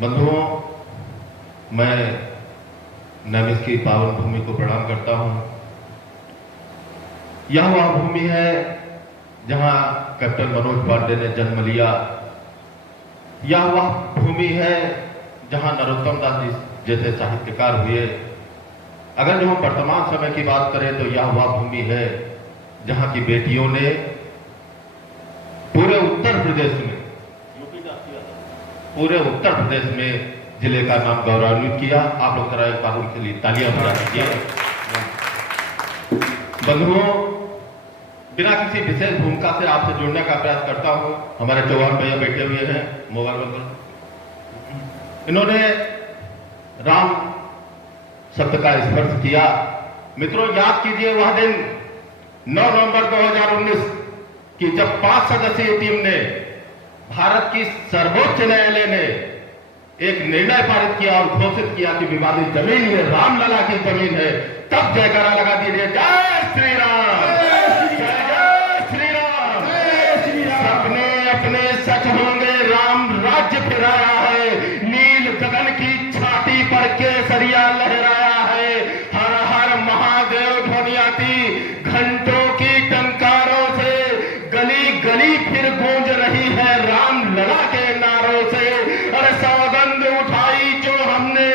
बंधुओं, मैं नैमिष की पावन भूमि को प्रणाम करता हूं। यह वह भूमि है जहां कैप्टन मनोज पांडे ने जन्म लिया। यह वह भूमि है जहां नरोत्तम दास जी जैसे साहित्यकार हुए। अगर जो हम वर्तमान समय की बात करें तो यह वह भूमि है जहां की बेटियों ने पूरे उत्तर प्रदेश में, पूरे उत्तर प्रदेश में जिले का नाम गौरवान्वित किया। आप लोग जरा एक बार उनके लिए तालियां बजा दीजिए। बंधुओं, बिना किसी विशेष भूमिका से आपसे जुड़ने का प्रयास करता हूं। हमारे चौहान भैया बैठे हुए हैं, मोबाइल बंद। इन्होंने राम शब्द का स्पर्श किया। मित्रों, याद कीजिए वह दिन 9 नवंबर 2019 की जब 5 सदस्यीय टीम ने भारत की सर्वोच्च न्यायालय ने एक निर्णय पारित किया और घोषित किया कि विवादित जमीन ये रामलला की जमीन है, तब जयकारा लगा दीजिए, जय श्री राम, जय श्री राम। सपने अपने सच होंगे, राम राज्य फिर आया है। नील गगन की छाती पर केसरिया लहराया है। हर हर महादेव ध्वनि आती घंटों की टंकारों से, गली गली फिर गूंज रही है रामलला के नारों से। अरे सौगंध उठाई जो हमने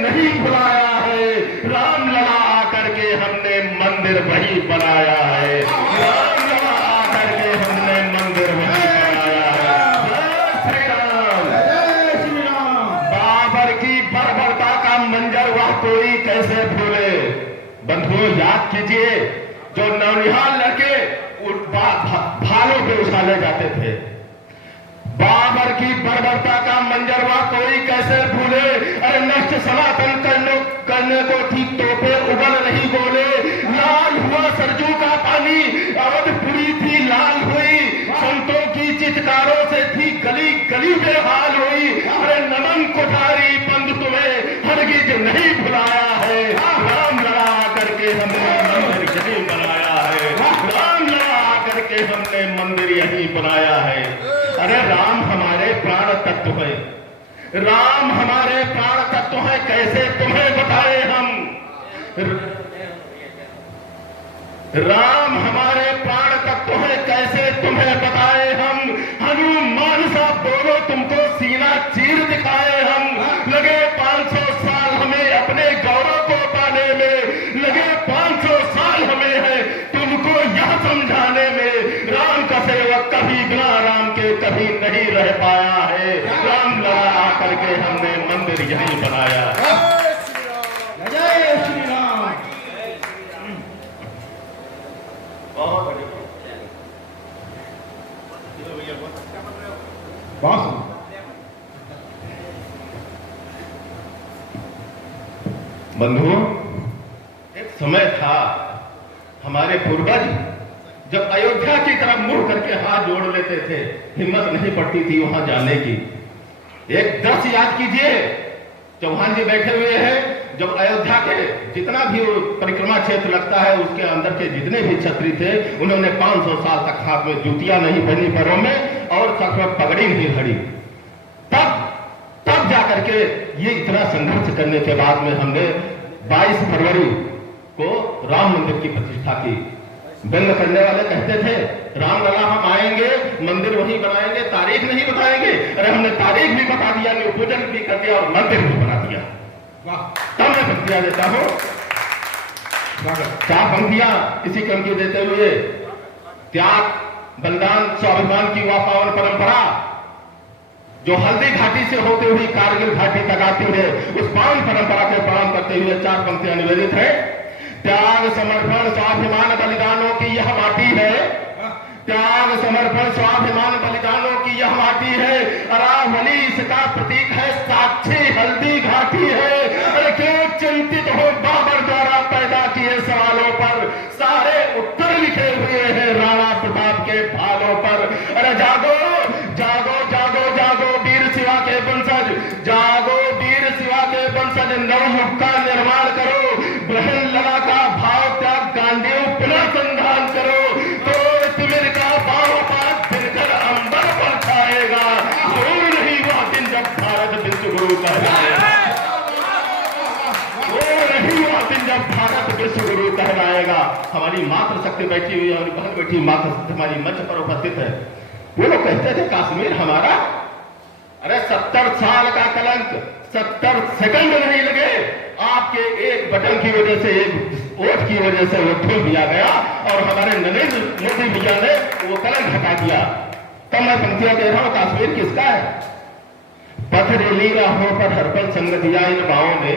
नहीं भुलाया है। रामलला आकर के हमने मंदिर वही बनाया है। रामलला आकर के हमने मंदिर वही बनाया है। जय श्री राम, जय श्री राम। बाबर की बर्बरता का मंजर वह कोई कैसे भूले। बंधुओं, याद कीजिए जो नौनिहाल लड़के भालों पे उछाले जाते थे। बाबर की बर्बरता का मंजर वह कोई कैसे भूले। अरे नष्ट सनातन करने को ठीक तोपे उबल नहीं बोले। लाल हुआ सरजू का पानी, अवधपुरी थी लाल हुई। संतों की चित्कारों से थी गली गली बेहाल हुई। अरे नमन कोठारी पंथ तुम्हें हरगिज नहीं भुलाया है। रामलला करके हमने मंदिर यही बनाया है। रामलला करके हमने मंदिर यही बनाया है। अरे राम हमारे प्राण तत्व है, राम हमारे प्राण तत्व है, कैसे तुम्हें बताए हम। राम हमारे प्राण तत्व है, कैसे तुम्हें बताए हम। हनुमान सा बोलो तुमको सीना चीर दिखाए हम। लगे 500 साल हमें अपने गौरव को पाने में, लगे 500 साल हमें है तुमको यह समझाने में। राम का सेवक कभी बिना राम के कभी नहीं रह पाया है। रामलला आकर के हमने मंदिर यही बनाया। जय श्री राम। बंधुओं, एक समय था हमारे पूर्वज जब अयोध्या की तरफ मुड़ करके हाथ जोड़ लेते थे, हिम्मत नहीं पड़ती थी वहां जाने की। एक दृश्य याद कीजिए, चौहान जी बैठे हुए हैं। जब अयोध्या के जितना भी परिक्रमा क्षेत्र लगता है उसके अंदर के जितने भी क्षत्रिय थे, उन्होंने 500 साल तक हाथ में जूतियां नहीं पहनी पैरों में और सर में पगड़ी नहीं धरी। तब जाकर के ये इतना संघर्ष करने के बाद में हमने 22 फरवरी को राम मंदिर की प्रतिष्ठा की। व्यंग करने वाले कहते थे रामलला हम आएंगे, मंदिर वही बनाएंगे, तारीख नहीं बताएंगे। अरे हमने तारीख भी बता दिया, पूजन भी कर दिया और मंदिर भी बना दिया। तब मैं पंक्तियां देता हूं, 4 पंक्तियां इसी क्रम की देते हुए। त्याग, बलिदान, स्वाभिमान की वह पावन परंपरा जो हल्दी घाटी से होते हुए कारगिल घाटी तक आती है, उस पावन परंपरा को प्रणाम करते हुए 4 पंक्तियां निवेदित है। त्याग, समर्पण, स्वाभिमान, बलिदानों की यह माटी है। त्याग, समर्पण, स्वाभिमान, बलिदानों की यह माटी है। अरावली इसका प्रतीक है, साक्षी हल्दी घाटी है। अरे क्यों चिंतित हो बाबर द्वारा पैदा किए सवालों पर, सारे उत्तर लिखे हुए हैं राणा प्रताप के भालों पर। अरे जागो जागो जागो जागो वीर शिवा के वंशज, जागो वीर शिवा के वंशज, नवयुग का निर्माण करो। बहन लला का भाव त्याग गांडीव पुनः संधान करो। तो तिमिर का बाहों पर फिरकर अंबर पर छाएगा। भूल नहीं वह दिन जब भारत हमारी मातृशक्ति बैठी हुई है, हमारी बहन बैठी मातृशक्ति हमारी मंच पर उपस्थित है। वो लोग कहते थे कश्मीर हमारा। अरे 70 साल का कलंक 70 सेकंड नहीं लगे, आपके एक बटन की वजह से, एक वोट की वजह से वो धुल दिया गया और हमारे नरेंद्र मोदी भैया ने वो कलंक हटा दिया। तब मैं पंक्तियां कह रहा हूं, कश्मीर किसका है? पथरीली राहों पर हर पल संग दिया इन माओं ने,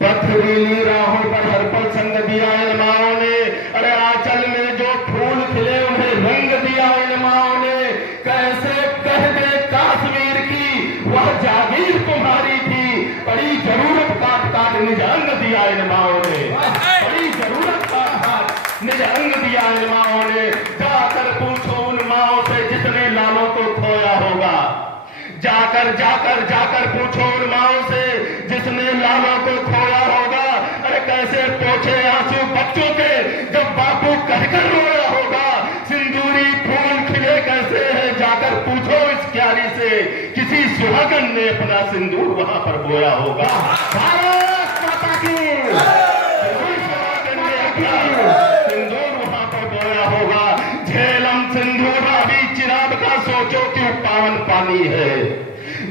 पथरीली राहों पर हर पल संग दिया इन माओं ने। अरे आंचल में जो फूल खिले उन्हें रंग दिया इन माओं ने। कैसे कह दे कश्मीर की वह जागीर तुम्हारी थी, बड़ी जरूरत काट काट निज अंग दिया इन माओं ने, बड़ी जरूरत काट काट निज अंग दिया इन माओं ने। जाकर पूछो उन माओं से जिसने लालों को खोया होगा, जाकर जाकर जाकर पूछो उन माओं से जिसने लालों को खोया होगा। अरे कैसे पोछे आंसू बच्चों के जब बापू कहकर रोया होगा। सिंदूरी फूल खिले कैसे है, जाकर पूछो इस क्यारी से किसी सुहागन ने अपना सिंदूर वहां पर बोया होगा। भारत माता की सिंदूर वहां पर बोया होगा। झेलम सिंदूर रावी चिराग का सोचो क्यों पावन पानी है,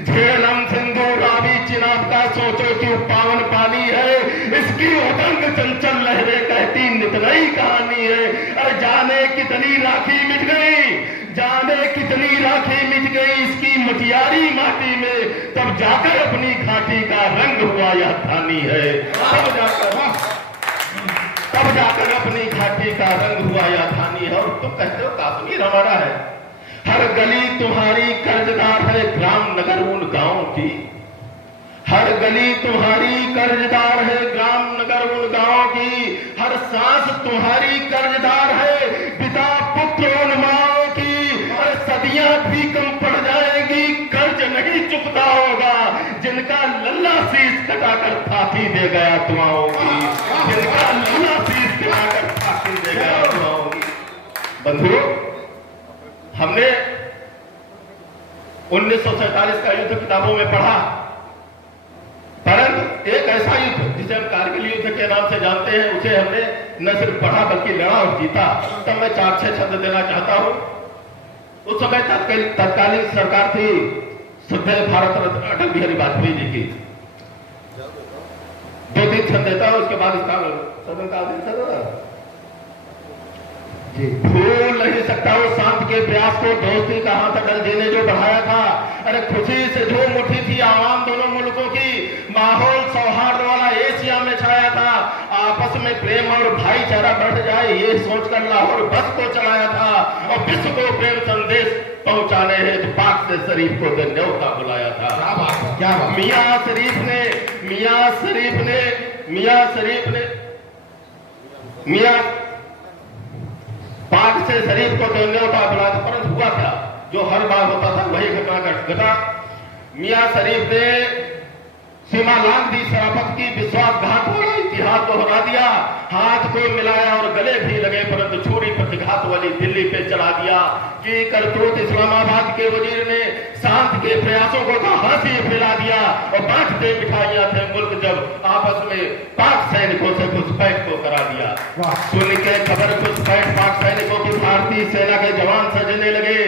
झेलम सिंदूर रावी चिनाब का सोचो क्यों पावन पानी है। इसकी उदंग चंचल लहरें कहती नित नई कहानी है। अरे जाने कितनी राखी मिट गई, जाने कितनी राखी मिट गई इसकी मटियारी माटी में, तब जाकर अपनी घाटी का रंग हुआ यह धानी है। तब जाकर अपनी घाटी का रंग हुआ यह धानी है। और तुम कहते हो कश्मीर हमारा है। हर गली तुम्हारी कर्जदार है ग्राम नगर उन गांवों की, हर गली तुम्हारी कर्जदार है ग्राम नगर उन गांवों की। हर सांस तुम्हारी कर्जदार है पिता पुत्र उन माओं की। और सदियां भी कम पड़ जाएगी कर्ज नहीं चुकता होगा जिनका लल्ला शीश कटाकर फांसी दे गया दुआओं की, जिनका लल्ला शीश कटाकर फांसी दे गया दुआओं की। बंधुओं, हमने 1947 का युद्ध किताबों में पढ़ा, परंतु एक ऐसा युद्ध जिसे हम कारगिल युद्ध के नाम से जानते हैं, उसे हमने न सिर्फ पढ़ा बल्कि लड़ा और जीता। तब मैं 4-6 शब्द देना चाहता हूं। उस समय तत्कालीन सरकार थी श्रद्धेय भारत रत्न अटल बिहारी वाजपेयी जी की। 2-3 क्षण देता हूं, उसके बाद इसका सदन का आदेश भूल नहीं सकता उस शांत के प्रयास को, दोस्ती का हाथ अटल जी ने जो बढ़ाया था। अरे खुशी से झूम उठी थी आवाम दोनों मुल्कों की, माहौल सौहार्द वाला एशिया में छाया था। आपस में प्रेम और भाईचारा बढ़ जाए ये सोचकर लाहौर बस को चलाया था और विश्व को प्रेम संदेश पहुंचाने हेतु पाक से शरीफ को न्योता बुलाया था। क्या मियां पाक से शरीफ को न्योता बुलाया था। परंतु हुआ क्या, जो हर बार होता था वही घटना घटा। मियां शरीफ ने सीमा लांघ दी, शराफत की, विश्वासघात वाला इतिहास दोहरा दिया। हाथ को मिलाया और गले भी लगे, परंतु छुरी प्रतिघात वाली दिल्ली पे चला दिया कि करतूत इस्लामाबाद के वजीर ने शांत के प्रयासों को हंसी फैला दिया और बांटते बिठाइयां थे मुल्क जब आपस में पाक सैनिकों से घुसपैठ को करा दिया। सुन के खबर घुसपैठ पाक सैनिकों की भारतीय सेना के जवान सजने लगे,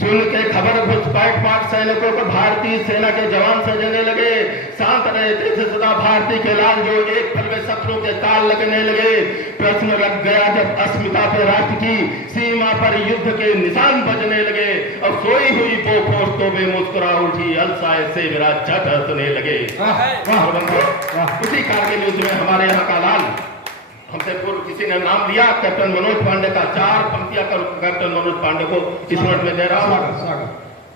सुन के खबर घुसपैठ पाक सैनिकों को भारतीय सेना के जवान सजने लगे। शांत रहते थे सदा भारतीय के लाल जो एक पल में शत्रु के ताल लगने लगे। प्रश्न रख गया जब अस्मिता पे राष्ट्र की सीमा पर युद्ध के निशान बजने लगे और सोई हुई बोफोर्स तो बेमुस्कुरा उठी अलसाए से मेरा झट हंसने लगे। उसी कारगिल युद्ध में हमारे यहाँ का लाल, हमसे पूर्व किसी ने नाम लिया कैप्टन मनोज पांडे का, 4 पंक्तियां कैप्टन मनोज पांडे को इस मिनट में दे रहा हूं।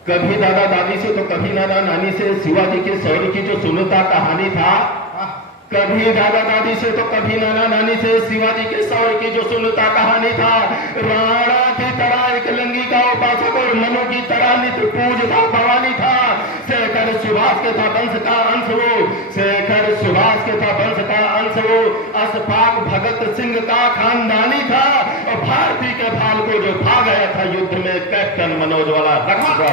कभी दादा दादी से तो कभी नाना नानी से शिवाजी के शौर्य की जो सुनता कहानी था, कभी दादा दादी से तो कभी नाना नानी से शिवाजी के शौर्य की जो सुनता कहानी था। राणा की तरह एक लंगी का उपासक और मनु की तरह नित्य पूजता भवानी था। शेखर सुभाष के था वंश का अंश वो, शेखर सुभाष के था वंश का अंश वो, अशफाक भगत सिंह का खानदानी था और भारती के भाल को जो भा गया था युद्ध में कैप्टन मनोज वाला रक्त का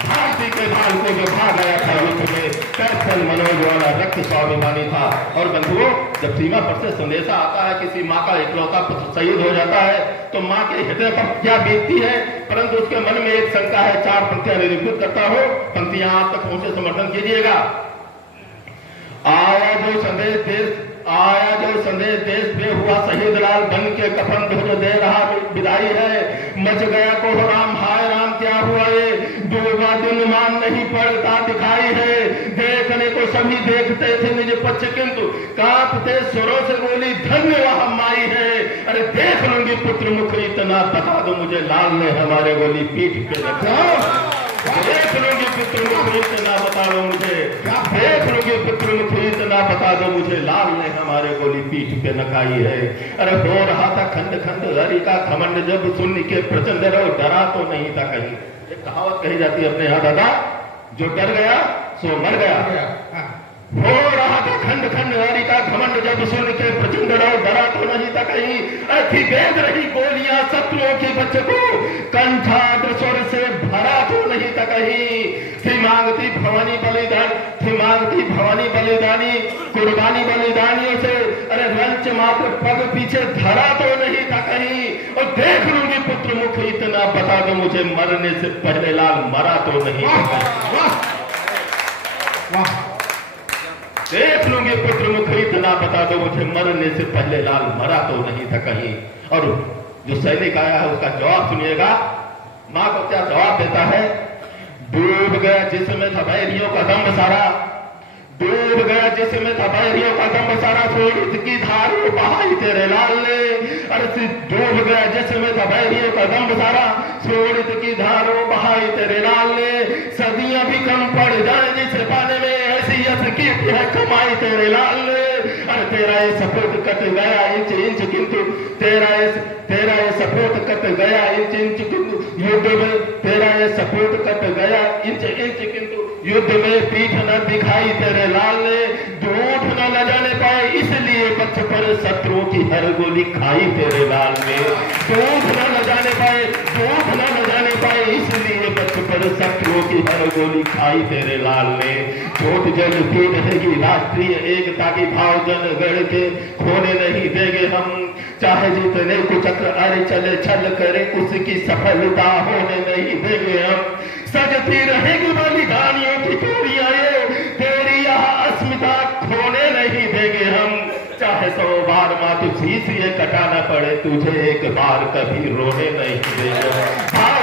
भारती के भाल को जो भा गया था युद्ध में कैप्टन मनोज वाला रक्त स्वाभिमानी था। और बंधुओं, जब सीमा पर से संदेशा आता है किसी माँ का इकलौता पुत्र शहीद हो जाता है तो माँ के हृदय पर क्या बीतती है, परंतु उसके मन में एक शंका है। 4 पंक्तियां निरूपित करता हूं, पंक्तियां आप तक पहुंचे, समर्थन कीजिएगा। आया जो संदेश देश पे हुआ शहीद लाल, बन के कफन ध्वज दे रहा विदाई है। मच गया कोहराम, हाय राम क्या हुआ ये, दूसरा दिन मान नहीं पड़ता दिखाई है। देखने को सभी देखते थे निज पक्ष, किंतु कांपते स्वरों से बोली धन्य वह माई है। अरे देख लूंगी पुत्र मुख, इतना बता दो मुझे लाल ने हमारे गोली पीठ पे रखा। देख लूंगी पुत्र मुख, इतना बता दो मुझे, देख लूंगी पुत्र मुख, इतना बता दो मुझे लाल ने हमारे गोली पीठ पे नखाई है। अरे हो रहा था खंड खंड हरि का घमंड, जब सुन के प्रचंड रहो डरा तो नहीं था कहीं। एक कहावत कही जाती है अपने यहाँ दादा, जो डर गया सो मर गया। हो रहा था खंड खंड हरि का घमंड, जब सुन के प्रचंड रहो डरा तो नहीं था कहीं। ऐसी बेद रही गोलियां शत्रुओं की बच्चे को, कंठाग्र स्वर से भरा तो नहीं था कहीं। थी मांगती भवानी बलिदान, थी मांगती भवानी बलिदानी, कुर्बानी बलिदानियों से। अरे रंच मात्र पग पीछे धरा तो नहीं था कहीं। और देख लूंगी पुत्र मुख, इतना बता दो मुझे मरने से पहले लाल मरा तो नहीं था कहीं। देख लूंगी पुत्र मुख, इतना बता दो मुझे मरने से पहले लाल मरा तो नहीं था कहीं। और जो सैनिक आया है उसका जवाब सुनिएगा। मां को क्या जवाब देता है, डूब गया जिसमें था बैरियों का दम सारा, डूब गया जिसमें था बैरियों का दम सारा, सोनित की धार बहाई तेरे लाल ने। अरे डूब गया जिसमें था बैरियों का दम सारा, सोनित की धार बहाई तेरे लाल ने। सदियां भी कम पड़ जाए जिसे पाने में, ऐसी यश की है कमाई तेरे लाल ने। अरे तेरा ये सपोर्ट कट गया इंच इंच, किंतु तेरा ये सपोर्ट कट गया इंच इंच, किंतु युद्ध में तेरा ये सपोर्ट कट गया इंच इंच, किंतु युद्ध में पीठ न दिखाई तेरे लाल ने। झूठ न जाने पाए इसलिए पक्ष पर शत्रुओं की हर गोली खाई तेरे लाल ने। झूठ न जाने पाए, झूठ न जाने पाए इसलिए पक्ष पर शत्रुओं की हर गोली खाई तेरे लाल ने। छोट जलती रहेगी राष्ट्रीय एकता की भाव, जन गढ़ के खोने नहीं देंगे हम। चाहे जितने कुचक्र अरे चले छल करे, उसकी सफलता होने नहीं देंगे हम। सजती रहेगी बलिदानियों की चोरियां, तेरी यह अस्मिता खोने नहीं देंगे हम। चाहे 100 बार माँ तुझी से कटाना पड़े, तुझे एक बार कभी रोने नहीं देंगे।